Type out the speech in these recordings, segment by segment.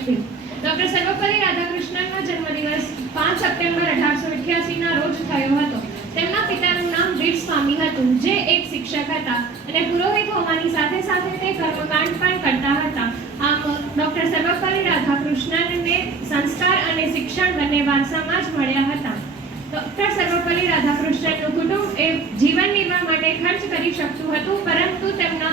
વ્યક્તિ ડોક્ટર સર્વપલ્લી રાધાકૃષ્ણનનો જન્મદિવસ પાંચ સપ્ટેમ્બર અઢારસો ના રોજ થયો હતો. તેમના પિતાનું નામ વીર સ્વામી હતું, જે એક શિક્ષક હતા અને પુરોહિત હોવાની સાથે સાથે તે કર્મકાંડ પણ કરતા હતા. આમ ડોક્ટર સર્વપલ્લી રાધાકૃષ્ણનને સંસ્કાર અને શિક્ષણ બંને વારસામાં જ મળ્યા હતા. ડોક્ટર સર્વપલ્લી રાધાકૃષ્ણનનું કુટુંબ એ જીવન નિર્વાહ માટે ખર્ચ કરી શકતું હતું, પરંતુ તેમના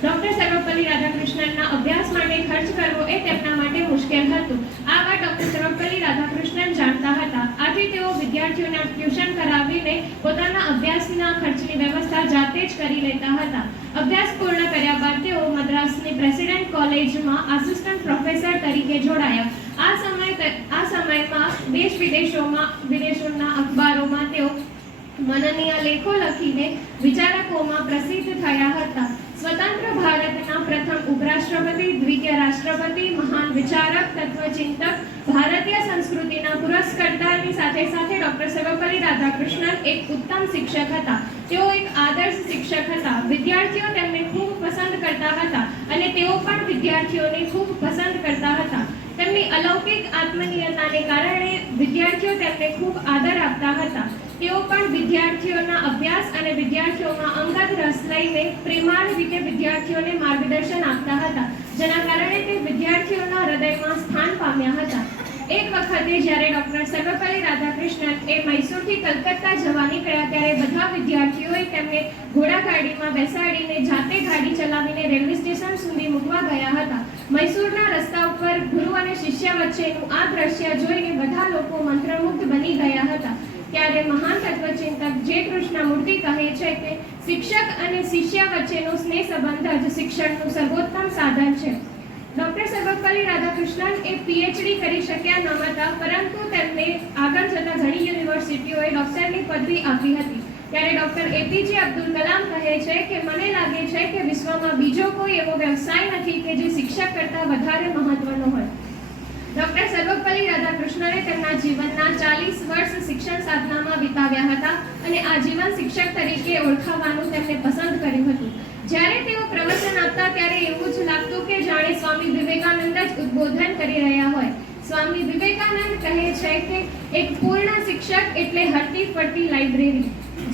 ડોક્ટર સર્વપલ્લી રાધાકૃષ્ણનના અભ્યાસ માટે ખર્ચ કરવો એ તેમના માટે મુશ્કેલ હતું. આ વાત ડોક્ટર સર્વપલ્લી રાધાકૃષ્ણન જાણતા હતા. આથી તેઓ વિદ્યાર્થીઓના ટ્યુશન કરાવીને પોતાના અભ્યાસના ખર્ચની વ્યવસ્થા જાતે જ કરી લેતા હતા. અભ્યાસ પૂર્ણ કર્યા બાદ તેઓ મદ્રાસની પ્રેસિડેન્ટ કોલેજમાં આસિસ્ટન્ટ પ્રોફેસર તરીકે જોડાયા. આ સમય આ સમયમાં દેશ વિદેશોમાં વિદેશોના અખબારોમાં તેઓ મનનીય લેખો લખીને વિચારકોમાં પ્રસિદ્ધ થયા હતા. સ્વતંત્ર ભારતના પ્રથમ ઉપરાષ્ટ્રપતિ, દ્વિતીય રાષ્ટ્રપતિ, મહાન વિચારક, તત્વચિંતક, ભારતીય સંસ્કૃતિના પુરસ્કર્તાની સાથે સાથે ડોક્ટર સર્વપલ્લી રાધાકૃષ્ણન એક ઉત્તમ શિક્ષક હતા. તેઓ એક આદર્શ શિક્ષક હતા. વિદ્યાર્થીઓ તેમને ખૂબ પસંદ કરતા હતા અને તેઓ પણ વિદ્યાર્થીઓને ખૂબ પસંદ કરતા હતા. તેમની અલૌકિક આત્મનિયતાને કારણે વિદ્યાર્થીઓ તેમને ખૂબ આદર આપતા હતા. તેઓ પણ વિદ્યાર્થીઓના અભ્યાસ અને વિદ્યાર્થીઓમાં અંગત રસ લઈને પ્રેમાળ રીતે વિદ્યાર્થીઓને માર્ગદર્શન આપતા હતા, જેના કારણે તે વિદ્યાર્થીઓના હૃદયમાં સ્થાન પામ્યા હતા. એક વખતે જ્યારે ડૉક્ટર સર્વપલ્લી રાધાકૃષ્ણન એ મૈસૂરથી કલકત્તા જવા નીકળ્યા ત્યારે બધા વિદ્યાર્થીઓએ તેમને ઘોડાગાડીમાં બેસાડીને જાતે ગાડી ચલાવીને રેલવે સ્ટેશન સુધી મૂકવા ગયા હતા. મૈસૂરના રસ્તા ઉપર ગુરુ અને શિષ્ય વચ્ચેનું આ દ્રશ્ય જોઈને બધા લોકો મંત્રમુગ્ધ બની ગયા હતા ત્યારે મહાન તત્વચિંતક જે કૃષ્ણમૂર્તિ કહે છે કે શિક્ષક અને શિષ્ય વચ્ચેનો સ્નેહ સંબંધ જ શિક્ષણનું સર્વોત્તમ સાધન છે. ડોક્ટર સર્વપલ્લી રાધાકૃષ્ણન એ પીએચડી કરી શક્યા ન હતા, પરંતુ તેમને આગળ જતા ઘણી યુનિવર્સિટીઓએ ડોક્ટરની પદવી આપી હતી. ત્યારે ડોક્ટર એપીજે અબ્દુલ કલામ કહે છે કે, મને લાગે છે કે વિશ્વમાં બીજો કોઈ એવો વ્યવસાય નથી કે જે શિક્ષક કરતાં વધારે મહત્વનો હોય ડોક્ટર સર્વપલ્લી રાધાકૃષ્ણને તેમના જીવનના ચાલીસ વર્ષ શિક્ષણ સાધનામાં વિતાવ્યા હતા અને આજીવન શિક્ષક તરીકે ઓળખાવાનું તેમને પસંદ કર્યું હતું. જ્યારે તેઓ પ્રવચન આપતા ત્યારે એવું જ લાગતું કે જાણે સ્વામી વિવેકાનંદ જ ઉદ્બોધન કરી રહ્યા હોય. સ્વામી વિવેકાનંદ કહે છે કે એક પૂર્ણ શિક્ષક એટલે હરતી ફરતી લાઇબ્રેરી.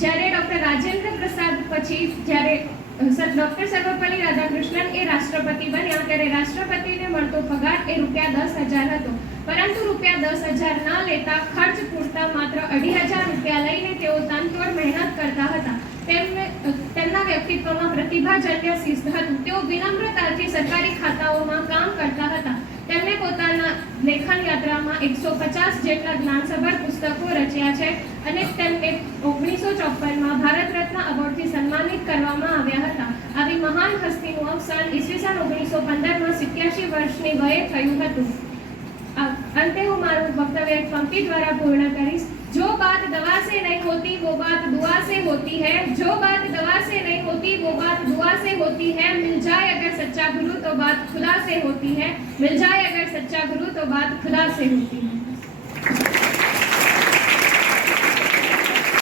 જ્યારે ડૉક્ટર રાજેન્દ્ર પ્રસાદ પછી જ્યારે ડોક્ટર સર્વપલ્લી રાધાકૃષ્ણન એ રાષ્ટ્રપતિ બન્યા ત્યારે રાષ્ટ્રપતિને મળતો પગાર એ રૂપિયા દસ હજાર હતો. પરંતુ રૂપિયા દસ હજાર ના લેતા ખર્ચ પૂરતા માત્ર અઢી હજાર રૂપિયા લઈને તેઓ તનતોડ મહેનત કરતા હતા. તેમને, તેમના વ્યક્તિત્વમાં પ્રતિભાજન્ય શિસ્ત હતું. તેઓ વિનમ્રતાથી સરકારી ખાતાઓમાં કામ કરતા હતા. તેમણે પોતાના લેખન યાત્રામાં એકસો પચાસ જેટલા જ્ઞાનસભર પુસ્તકો રચ્યા છે અને તેમને ઓગણીસો ચોપનમાં ભારત રત્ન એવોર્ડથી સન્માનિત કરવામાં મહાન હસ્તીનું અવસાન ઈસવીસન ઓગણીસો પંદરમાં સિત્યાસી વર્ષની વયે થયું હતું આ- અંતે હું મારું વક્તવ્ય એક પંક્તિ દ્વારા પૂર્ણ કરીશ જો बात दवा से नहीं होती वो बात दुआ से होती है जो बात दवा से नहीं होती वो बात दुआ से होती है मिल जाए अगर सच्चा गुरु तो बात खुदा से होती है मिल जाए अगर सच्चा गुरु तो बात खुदा से होती है